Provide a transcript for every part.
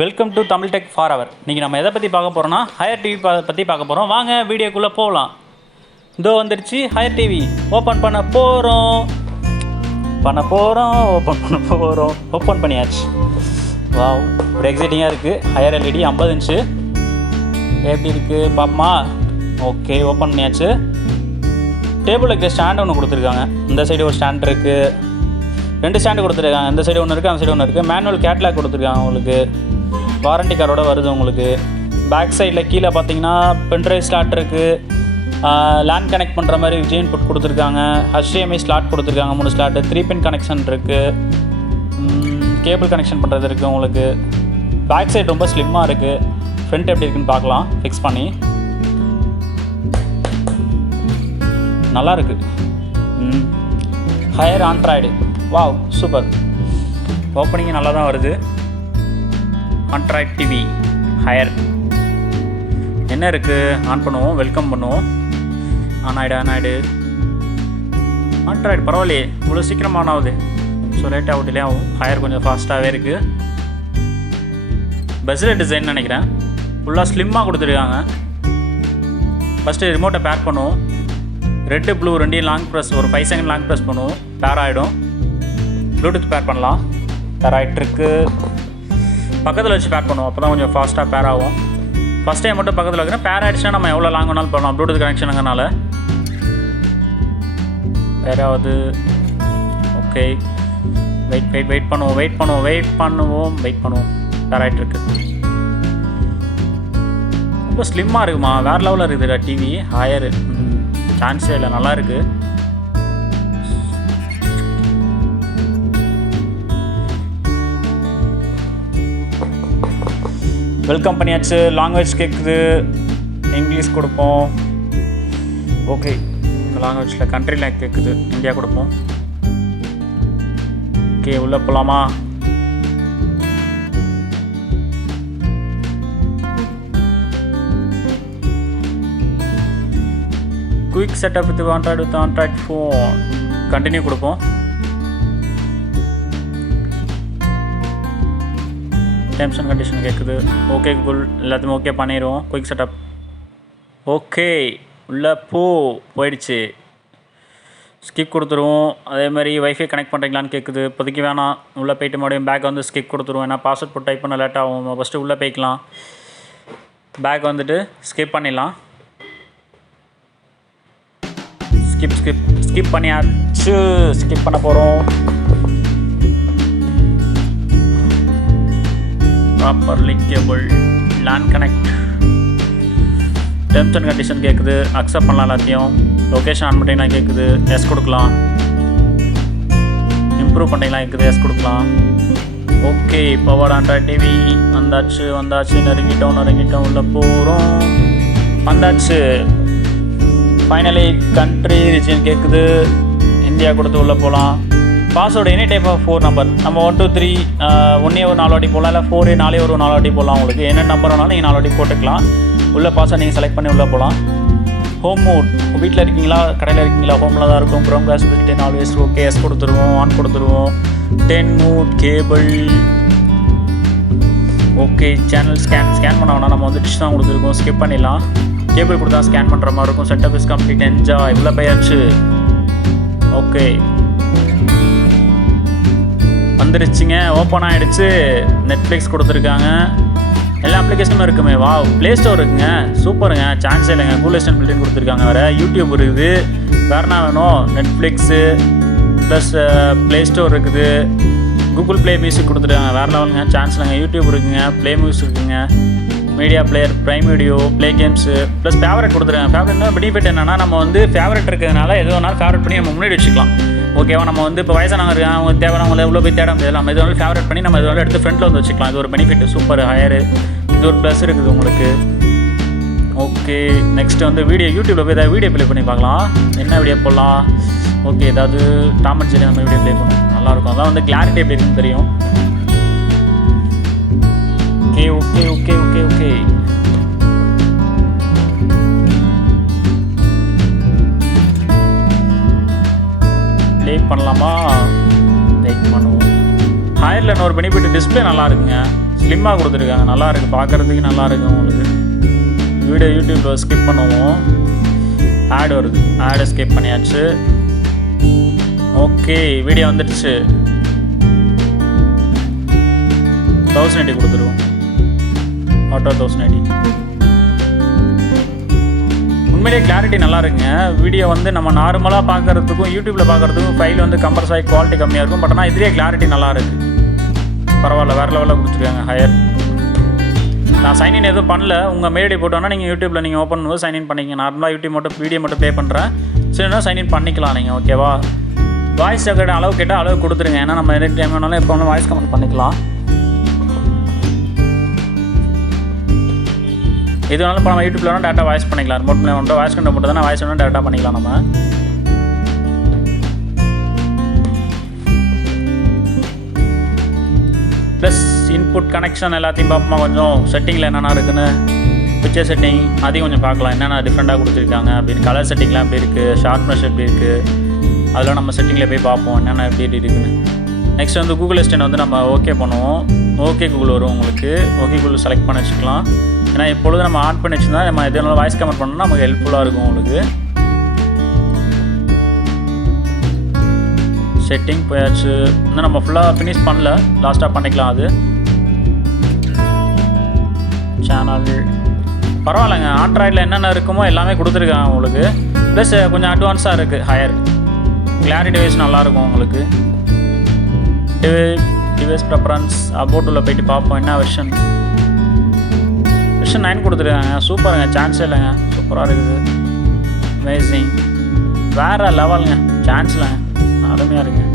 Welcome to Tamil tech for our. இன்றைக்கி நம்ம எதை பற்றி பார்க்க போகிறோம்னா ஹையர் டிவி பற்றி பார்க்க போகிறோம். வாங்க வீடியோக்குள்ளே போகலாம். இதோ வந்துடுச்சு ஹையர் டிவி. ஓப்பன் பண்ண போகிறோம். ஓப்பன் பண்ணியாச்சு. வாவ், ஒரு எக்ஸைட்டிங்காக இருக்குது. ஹையர் எல்இடி 50 இன்ச்சு எப்படி இருக்குது பார்ப்போமா? ஓகே, ஓப்பன் பண்ணியாச்சு. டேபிள் வைக்க ஸ்டாண்ட் ஒன்று கொடுத்துருக்காங்க. இந்த சைடு ஒரு ஸ்டாண்ட் இருக்குது, 2 ஸ்டாண்டு கொடுத்துருக்காங்க. இந்த சைடு ஒன்று இருக்குது, அந்த சைடு ஒன்று இருக்குது. மேனுவல் கேட்லாக் கொடுத்துருக்காங்க. உங்களுக்கு வாரண்டி கார்டோட வருது. உங்களுக்கு பேக் சைடில் கீழே பார்த்தீங்கன்னா பென்ட்ரைவ் ஸ்லாட் இருக்குது. லேண்ட் கனெக்ட் பண்ணுற மாதிரி விஜய் இன்புட் கொடுத்துருக்காங்க. HDMI ஸ்லாட் கொடுத்துருக்காங்க, 3 ஸ்லாட்டு. 3 பின் கனெக்ஷன் இருக்குது. கேபிள் கனெக்ஷன் பண்ணுறது இருக்குது. உங்களுக்கு பேக் சைடு ரொம்ப ஸ்லிம்மாக இருக்குது. ஃப்ரண்ட் எப்படி இருக்குன்னு பார்க்கலாம் ஃபிக்ஸ் பண்ணி. நல்லா இருக்குது. Higher Android. Wow, super. Opening நல்லா தான் வருது. ஆண்ட்ராய்ட் டிவி ஹையர் என்ன இருக்குது? ஆன் பண்ணுவோம், வெல்கம் பண்ணுவோம். ஆனாய்டு ஆண்ட்ராய்டு பரவாயில்லையே, இவ்வளோ சீக்கிரமாக ஆன் ஆகுது. ஸோ லேட் ஆகும், டிலே ஆகும். ஹையர் கொஞ்சம் ஃபாஸ்ட்டாகவே இருக்குது. பெஸ்ட் டிசைன் நினைக்கிறேன். ஃபுல்லாக ஸ்லிம்மாக கொடுத்துருக்காங்க. ஃபஸ்ட்டு ரிமோட்டை பேர் பண்ணுவோம். ரெட்டு ப்ளூ ரெண்டையும் லாங் ப்ரெஸ், ஒரு 5 செகண்ட் லாங் ப்ரெஸ் பண்ணுவோம். பேர் ஆகிடும். ப்ளூடூத் பேர் பண்ணலாம். பேர் ஆகிட்டுருக்கு. பக்கத்தில் வச்சு பேர் பண்ணுவோம், அப்போ தான் கொஞ்சம் ஃபாஸ்ட்டாக பேர் ஆகும். ஃபஸ்ட் டைம் மட்டும் பக்கத்தில் வைக்கிறேன். பேர் ஆகிடுச்சுன்னா நம்ம எவ்வளோ லாங் வேணாலும் பண்ணலாம். ப்ளூடூத் கனெக்ஷனுங்கனால வேறாவது. ஓகே, வெயிட் பண்ணுவோம். பேர் ஆகிட்டுருக்கு. ரொம்ப ஸ்லிம்மாக இருக்குமா, வேறு லெவலில் இருக்குது டிவி. ஹையர் சான்ஸே இல்லை, நல்லா இருக்குது. வெல்கம் பண்ணியாச்சு. லாங்குவேஜ் கேட்குது, இங்கிலீஷ் கொடுப்போம். ஓகே, இந்த லாங்குவேஜில் கண்ட்ரியில் கேட்குது, இந்தியா கொடுப்போம். ஓகே, உள்ளே போகலாமா? Quick setup with Android phone. Continue கொடுப்போம். டெர்ம்ஸ் அண்ட் கண்டிஷன் கேட்குது. ஓகே கூகுள், எல்லாத்தையுமே ஓகே பண்ணிடுவோம். Quick setup. ஓகே, உள்ளே போயிடுச்சு. ஸ்கிப் கொடுத்துருவோம். அதே மாதிரி வைஃபை கனெக்ட் பண்ணுறீங்களான்னு கேட்குது. இப்போதைக்கு வேணாம். உள்ளே போய்ட்டு மறுபடியும் பேக் வந்து ஸ்கிப் கொடுத்துருவோம். ஏன்னா பாஸ்வேர்ட் போட்டு டைப் பண்ண லேட் ஆகும். ஃபஸ்ட்டு உள்ளே போய்க்கலாம். பேக் வந்துட்டு ஸ்கிப் பண்ணிடலாம். ஸ்கிப் பண்ணியாச்சு. ஸ்கிப் பண்ண போகிறோம். Properly cable land connect. Terms and condition கேட்குது. அக்செப்ட் பண்ணலாம் எல்லாத்தையும். லொக்கேஷன் ஆன் பண்ணிங்கன்னா கேட்குது. எஸ் கொடுக்கலாம். இம்ப்ரூவ் பண்ணிக்கலாம் கேட்குது. எஸ் கொடுக்கலாம். ஓகே, பவர் ஆண்ட்ராய்ட் டிவி வந்தாச்சு. நெருங்கிட்டோம். உள்ள போகிறோம். வந்தாச்சு. ஃபைனலி கண்ட்ரி ரீஜன் கேட்குது. இந்தியா கொடுத்து உள்ளே போகலாம். Password any type of 4 number. நம்ம 1 2 3 1 ஒரு 4 வாட்டி போகலாம். இல்லை 4 4 ஒரு 4 வாட்டி போகலாம். உங்களுக்கு என்ன நம்பர் வேணாலும் நீங்கள் 4 வாட்டி போட்டுக்கலாம். உள்ள பாஸ்வேர்டு நீங்கள் செலக்ட் பண்ணி உள்ளே போகலாம். Home mode. வீட்டில் இருக்கீங்களா, கடையில் இருக்கீங்களா? ஹோமில் தான் இருக்கும். Chrome class 10 always. Okay, yes கொடுத்துருவோம். ஆன் கொடுத்துருவோம். 10 mode cable. Okay, channel scan பண்ண வேணாம். நம்ம வந்து டிஷ் தான் கொடுத்துருக்கோம். ஸ்கிப் பண்ணிடலாம். கேபிள் கொடுத்தா ஸ்கேன் பண்ணுற மாதிரி இருக்கும். Setup is complete. என்ஜாய். இவ்வளோ போயாச்சு. ஓகே, வந்துருச்சுங்க. ஓப்பன் ஆகிடுச்சு. நெட்ஃப்ளிக்ஸ் கொடுத்துருக்காங்க. எல்லா அப்ளிகேஷனும் இருக்குமே. வா, ப்ளே ஸ்டோர் இருக்குங்க. சூப்பருங்க, சான்ஸே இல்லைங்க. கூகுள் அசிஸ்டன்ட் பில்டிங் கொடுத்துருக்காங்க. வேறு யூடியூப் இருக்குது. வேறு என்ன வேணும்? நெட்ஃப்ளிக்ஸு ப்ளஸ் ப்ளே ஸ்டோர் இருக்குது. கூகுள் ப்ளே மியூசிக் கொடுத்துருக்காங்க. வேறு லெவலுங்க, சான்ஸ் இல்லைங்க. யூடியூப் இருக்குங்க, ப்ளே மியூசிக் இருக்குங்க, media player, prime video, play games plus favourite கொடுத்துருக்காங்க. ஃபேவரட்னா பெனிஃபிட் என்னென்னா, நம்ம வந்து ஃபேவரட் இருக்கிறதுனால எது வேணாலும் ஃபேவரட் பண்ணி நம்ம முன்னாடி வச்சுக்கலாம். ஓகேவா? நம்ம வந்து இப்போ வயசானவங்க இருக்காங்க, அவங்க தேவையான எவ்வளோ போய் தேட முடியாது. நம்ம எது வேணாலும் ஃபேவரட் பண்ணி நம்ம எது வேணாலும் எடுத்து ஃப்ரண்ட்டில் வந்து வச்சுக்கலாம். இது ஒரு பெனிஃபிட். Super higher. இது ஒரு ப்ளஸ் இருக்குது உங்களுக்கு. ஓகே, நெக்ஸ்ட்டு வந்து வீடியோ. யூடியூப்பில் போய் ஏதாவது வீடியோ ப்ளே பண்ணி பார்க்கலாம். என்ன வீடியோ போடலாம்? ஓகே, ஏதாவது டாம் அண்ட் ஜெர்ரி நம்ம வீடியோ ப்ளே பண்ணணும். நல்லாயிருக்கும். அதான் வந்து கிளாரிட்டி எப்படி இருக்குன்னு தெரியும். ஓகே. ப்ளே பண்ணலாமா? லைக் பண்ணுவோம். ஹையரில் இன்னொரு பெனிஃபிட், டிஸ்பிளே நல்லா இருக்குங்க. ஸ்லிம்மாக கொடுத்துருக்காங்க, நல்லா இருக்குது, பார்க்குறதுக்கு நல்லா இருக்குது உங்களுக்கு. வீடியோ யூடியூப்பில் ஸ்கிப் பண்ணுவோம், ஆட் வருது, ஆடை ஸ்கிப் பண்ணியாச்சு. ஓகே, வீடியோ வந்துடுச்சு. 1080 கொடுத்துருவோம், ஆட்டோ 1080. உண்மையிலே கிளாரிட்டி நல்லா இருக்குங்க. வீடியோ வந்து நம்ம நார்மலாக பார்க்குறதுக்கும் யூடியூப்பில் பார்க்குறதுக்கும் ஃபைல் வந்து கம்பேர் ஆகி குவாலிட்டி கம்மியாக இருக்கும். பட் ஆனால் இதுலேயே கிளாரிட்டி நல்லா இருக்குது, பரவாயில்ல, வேறு லெவலில் கொடுத்துருக்காங்க. ஹையர் நான் சைன்இன் எதுவும் பண்ணல, உங்கள் மெயில் ஐடி போட்டோன்னா நீங்கள் யூடியூப்பில் நீங்கள் ஓப்பன் பண்ணும்போது சைன்இன் பண்ணிங்க. நார்மலாக யூடியூப் மட்டும் வீடியோ மட்டும் ப்ளே பண்ணுறேன், சரினா சைன்இன் பண்ணிக்கலாம் நீங்கள். ஓகேவா? வாய்ஸ் கேட்ட அளவு கேட்டால் அளவு கொடுத்துருங்க, ஏன்னா நம்ம எந்த டைம் வேணாலும் எப்போ வேணாலும் வாய்ஸ் கமெண்ட் பண்ணிக்கலாம். இது வேணாலும் இப்போ நம்ம யூடியூப்ல வேணால் டேட்டா வாய்ஸ் பண்ணிக்கலாம். ரிமோட் பிளே பண்ணுறோம், வாய்ஸ் கண்ட்ரோல் மட்டும் தானே, வாய்ஸ் வேணால் டேட்டா பண்ணிக்கலாம் நம்ம. ப்ளஸ் இன்புட் கனெக்ஷன் எல்லாத்தையும் பார்ப்போமா, கொஞ்சம் செட்டிங்கில் என்னென்ன இருக்குன்னு. பிக்சர் செட்டிங் அதையும் கொஞ்சம் பார்க்கலாம், என்னென்ன டிஃப்ரெண்ட்டாக கொடுத்துருக்காங்க அப்படின்னு. கலர் செட்டிங்லாம் எப்படி இருக்குது, ஷார்ப்னஸ் எப்படி இருக்குது, அதெல்லாம் நம்ம செட்டிங்கில் போய் பார்ப்போம் என்னென்ன எப்படி இருக்குன்னு. நெக்ஸ்ட் வந்து கூகுள் அசிஸ்டன்ட் வந்து நம்ம ஓகே பண்ணுவோம். ஓகே கூகுள் வரும் உங்களுக்கு, ஓகே கூகுள் செலக்ட் பண்ணி வச்சுக்கலாம். ஏன்னா எப்பொழுது நம்ம ஆன் பண்ணி வச்சுருந்தா நம்ம எதுனாலும் வாய்ஸ் கமெண்ட் பண்ணோம்னா நமக்கு ஹெல்ப்ஃபுல்லாக இருக்கும் உங்களுக்கு. செட்டிங் போயாச்சு, இன்னும் நம்ம ஃபுல்லாக ஃபினிஷ் பண்ணல, லாஸ்ட்டாக பண்ணிக்கலாம். அது சேனல் பரவாயில்லைங்க, ஆண்ட்ராய்டில் என்னென்ன இருக்குமோ எல்லாமே கொடுத்துருக்காங்க உங்களுக்கு. ப்ளஸ் கொஞ்சம் அட்வான்ஸாக இருக்குது. ஹையர் கிளாரிட்டி வைஸ் நல்லாயிருக்கும் உங்களுக்கு. டிவைஸ் ப்ரெஃபரன்ஸ் அபோட்டில் போய்ட்டு பார்ப்போம் என்ன வெர்ஷன் 9 கொடுத்துருக்காங்க. சூப்பருங்க, சான்ஸே இல்லைங்க, சூப்பராக இருக்குது, அமேசிங், வேறு லெவலுங்க, சான்ஸ் இல்லைங்க, அருமையாக இருக்குங்க.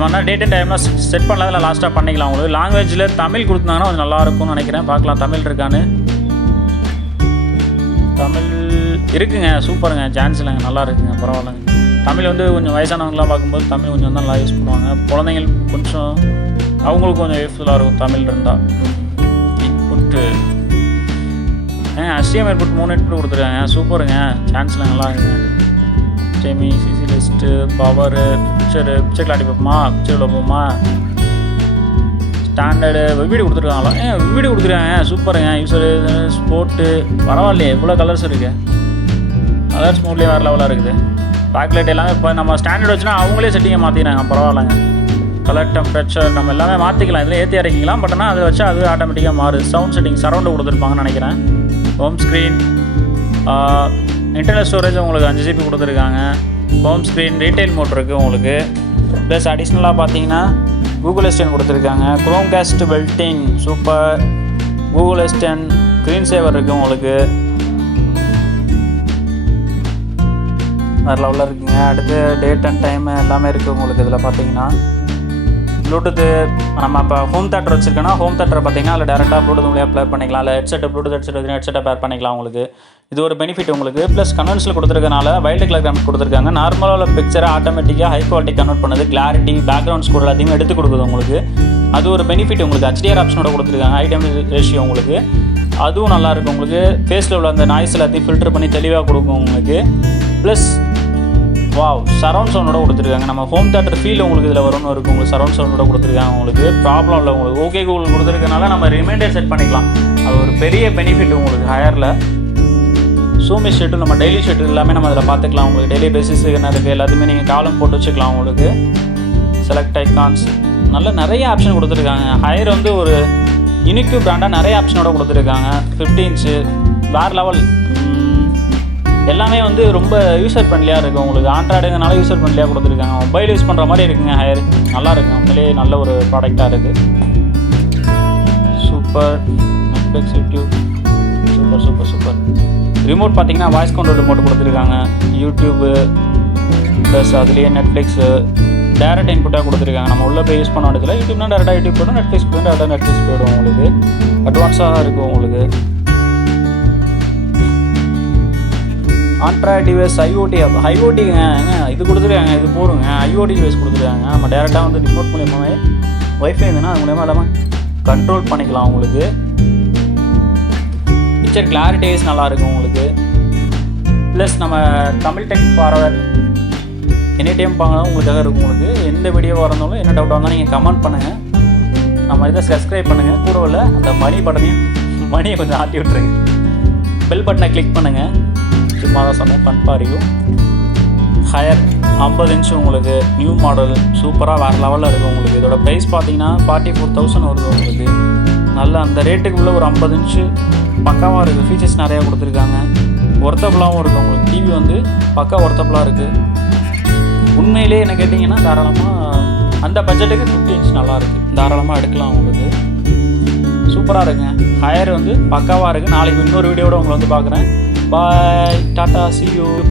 நம்ம டேட் அண்ட் டைம்லாம் செட் பண்ணலாம், லாஸ்ட்டாக பண்ணிக்கலாம். உங்களுக்கு லாங்குவேஜில் தமிழ் கொடுத்தாங்கன்னா கொஞ்சம் நல்லாயிருக்கும்னு நினைக்கிறேன். பார்க்கலாம் தமிழ் இருக்கான்னு. தமிழ் இருக்குங்க, சூப்பருங்க, சான்ஸ் இல்லைங்க, நல்லா இருக்குங்க, பரவாயில்லைங்க. தமிழ் வந்து கொஞ்சம் வயசானவங்களாம் பார்க்கும்போது தமிழ் கொஞ்சம் தான் நல்லா யூஸ் பண்ணுவாங்க. குழந்தைங்களுக்கு கொஞ்சம் அவங்களுக்கு கொஞ்சம் யூஸ்ஃபுல்லாக இருக்கும் தமிழ் இருந்தால். இன்புட்டு HTML இன்புட் 3 இன்புட் கொடுத்துருக்காங்க, சூப்பருங்க, சான்ஸில் நல்லா இருக்குங்க. HTML CC list, power, picture clarity பார்ப்போமா, பிக்சரில் பார்ப்போமா, ஸ்டாண்டர்டு வீடியோ கொடுத்துருக்காங்களா, வீடியோ கொடுத்துருக்காங்க, சூப்பருங்க. யூஸரு ஸ்போர்ட்டு பரவாயில்லையே, எவ்வளோ கலர்ஸ் இருக்குது, கலர்ஸ் மோட்லேயே வேறு லெவலாக இருக்குது. பேக்லைட் எல்லாமே இப்போ நம்ம ஸ்டாண்டர்ட் வச்சுன்னா அவங்களே செட்டிங்கை மாற்றினாங்க, பரவாயில்லைங்க. கலர் டெம்பரேச்சர் நம்ம எல்லாமே மாற்றிக்கலாம், இதில் ஏற்றி இறக்கிக்கலாம். பட் ஆனால் அதை வச்சு அது ஆட்டோமேட்டிக்காக மாறுது. சவுண்ட் செட்டிங் சரௌண்டு கொடுத்துருப்பாங்கன்னு நினைக்கிறேன். ஹோம் ஸ்க்ரீன், இன்டர்னல் ஸ்டோரேஜ் உங்களுக்கு 5 GB கொடுத்துருக்காங்க. ஹோம் ஸ்க்ரீன் ரீட்டைல் மோட் இருக்குது உங்களுக்கு. ப்ளஸ் அடிஷ்னலாக பார்த்தீங்கன்னா கூகுள் அசிஸ்டன்ட் கொடுத்துருக்காங்க. Chromecast built in super. Google Assistant screen saver இருக்குது உங்களுக்கு, வேறு லெவலில் இருக்குங்க. அடுத்து டேட் அண்ட் டைமு எல்லாமே இருக்குது உங்களுக்கு. இதில் பார்த்தீங்கன்னா ப்ளூடூத்து நம்ம இப்போ ஹோம் தேட்டர் வச்சுருக்கோன்னா ஹோம் தேட்டரை பார்த்தீங்கன்னா அதில் டேரெக்டாக ப்ளூடூத் மூலியம் ப்ளே பண்ணிக்கலாம். இல்லை ஹெட்செட்டு ப்ளூடூத் ஹெட்செட்டை பேர் பண்ணிக்கலாம் உங்களுக்கு. இது ஒரு பெனிஃபிட் உங்களுக்கு. ப்ளஸ் கன்வென்ஷனில் கொடுத்துருக்கனால வைல்டு கலர் கன்வெர்ட் கொடுத்துருக்காங்க. நார்மலாக பிக்சரை ஆட்டோமேட்டிக்காக ஹை குவாலிட்டி கன்வெர்ட் பண்ணுது. கிளாரிட்டி, பேக்ரவுண்ட் ஸ்கோர் எல்லாத்தையுமே எடுத்து கொடுக்குது உங்களுக்கு. அது ஒரு பெனிஃபிட் உங்களுக்கு. HDR ஆப்ஷனோட கொடுத்துருக்காங்க, ஹை டெம்பரேச்சர் ரேஷியோ உங்களுக்கு. அதுவும் நல்லாயிருக்கும் உங்களுக்கு. ஃபேஸில் உள்ள அந்த நாய்ஸ் எல்லாத்தையும் ஃபில்டர் பண்ணி தெளிவாக கொடுக்கும் உங்களுக்கு. ப்ளஸ் வாவ், சரௌண்ட் சவுண்டோட கொடுத்துருக்காங்க. நம்ம ஹோம் தேட்டர் ஃபீல் உங்களுக்கு இதில் வரும்னு இருக்கும். உங்களுக்கு சரௌண்ட் சவுண்டோட கொடுத்துருக்காங்க உங்களுக்கு. ப்ராப்ளம் இல்லை உங்களுக்கு. ஓகே கூகுள் கொடுத்துருக்கனால நம்ம ரிமைண்டர் செட் பண்ணிக்கலாம். அது ஒரு பெரிய பெனிஃபிட் உங்களுக்கு ஹையரில். சூமி ஷெட்டு நம்ம டெய்லி ஷெட்டு எல்லாமே நம்ம அதில் பார்த்துக்கலாம் உங்களுக்கு. டெய்லி பேசிஸுக்கு என்ன இருக்குது எல்லாத்தையுமே நீங்கள் காலம் போட்டு வச்சுக்கலாம் உங்களுக்கு. செலக்ட் ஐகான்ஸ் நிறைய ஆப்ஷன் கொடுத்துருக்காங்க. ஹையர் வந்து ஒரு யூனிக் பிராண்டாக நிறைய ஆப்ஷனோட கொடுத்துருக்காங்க. 50 இன்ச்சு வேறு லெவல். எல்லாமே வந்து ரொம்ப யூசர் ஃப்ரெண்ட்லியாக இருக்குது உங்களுக்கு. ஆண்ட்ராய்டுங்கனால யூசர் ஃப்ரெண்ட்லியாக கொடுத்துருக்காங்க. மொபைல் யூஸ் பண்ணுற மாதிரி இருக்குங்க. ஹையர் நல்லா இருக்குங்க, உண்மையிலேயே நல்ல ஒரு ப்ராடக்டாக இருக்குது. Super. Netflix, YouTube super super super. Remote பார்த்தீங்கன்னா வாய்ஸ் கண்ட்ரோல் ரிமோட் கொடுத்துருக்காங்க. யூடியூப்பு ப்ளஸ் அதுலேயே நெட்ஃப்ளிக்ஸு டேரெக்ட் இன்புட்டாக கொடுத்துருக்காங்க. நம்ம உள்ளே போய் யூஸ் பண்ண வேண்டியதில்லை. யூடியூப்னா டேரெக்டாக யூடியூப் போய்டும், நெட்ஃப்ளிக்ஸ் போய்டும், டேரெக்டாக நெட்ஃப்ளிக்ஸ் போய்டும் உங்களுக்கு. அட்வான்ஸாக தான் இருக்கும் உங்களுக்கு. ஆண்ட்ராய்டு டிவைஸ் ஐஓடிங்க இது கொடுத்துருக்காங்க. இது போடுங்க ஐஓடி டிவைஸ் கொடுத்துருக்காங்க. நம்ம டேரெக்டாக வந்து ரிமோட் மூலியமாகவே ஒய்ஃபை இருந்ததுன்னா அது மூலியமாக எல்லாமே கண்ட்ரோல் பண்ணிக்கலாம் உங்களுக்கு. பிக்சர் கிளாரிட்டி வைஸ் நல்லாயிருக்கும் உங்களுக்கு. ப்ளஸ் நம்ம Tamil tech forward any time பார்க்கலாம் உங்களுக்காக இருக்கும் உங்களுக்கு. எந்த வீடியோவாக இருந்தாலும் என்ன டவுட்டாக இருந்தாலும் நீங்கள் கமெண்ட் பண்ணுங்கள். நம்ம இதை சப்ஸ்கிரைப் பண்ணுங்கள். கூட உள்ள அந்த மணியை கொஞ்சம் ஆட்டி விட்ருங்க. பெல் பட்டனை கிளிக் பண்ணுங்கள். சும்மா தான் சொன்னேன், fun for you. Higher 50 inch உங்களுக்கு நியூ மாடல் சூப்பராக வேறு லெவலில் இருக்குது உங்களுக்கு. இதோட ப்ரைஸ் பார்த்தீங்கன்னா 44,000 வருது உங்களுக்கு. நல்ல அந்த ரேட்டுக்கு உள்ள ஒரு 50 இன்ச்சு பக்காவாக இருக்குது. ஃபீச்சர்ஸ் நிறையா கொடுத்துருக்காங்க. ஒர்த்தபுளாகவும் இருக்குது உங்களுக்கு. டிவி வந்து பக்கா ஒர்த்தபுளாக இருக்குது. உண்மையிலே என்ன கேட்டிங்கன்னா தாராளமாக அந்த பட்ஜெட்டுக்கு 50 இன்ச் நல்லாயிருக்கு. தாராளமாக எடுக்கலாம் உங்களுக்கு. சூப்பராக இருக்குங்க. ஹையர் வந்து பக்காவாக இருக்குது. நாளைக்கு இன்னொரு வீடியோட உங்களை வந்து பார்க்குறேன். பாய், டாட்டா, see you.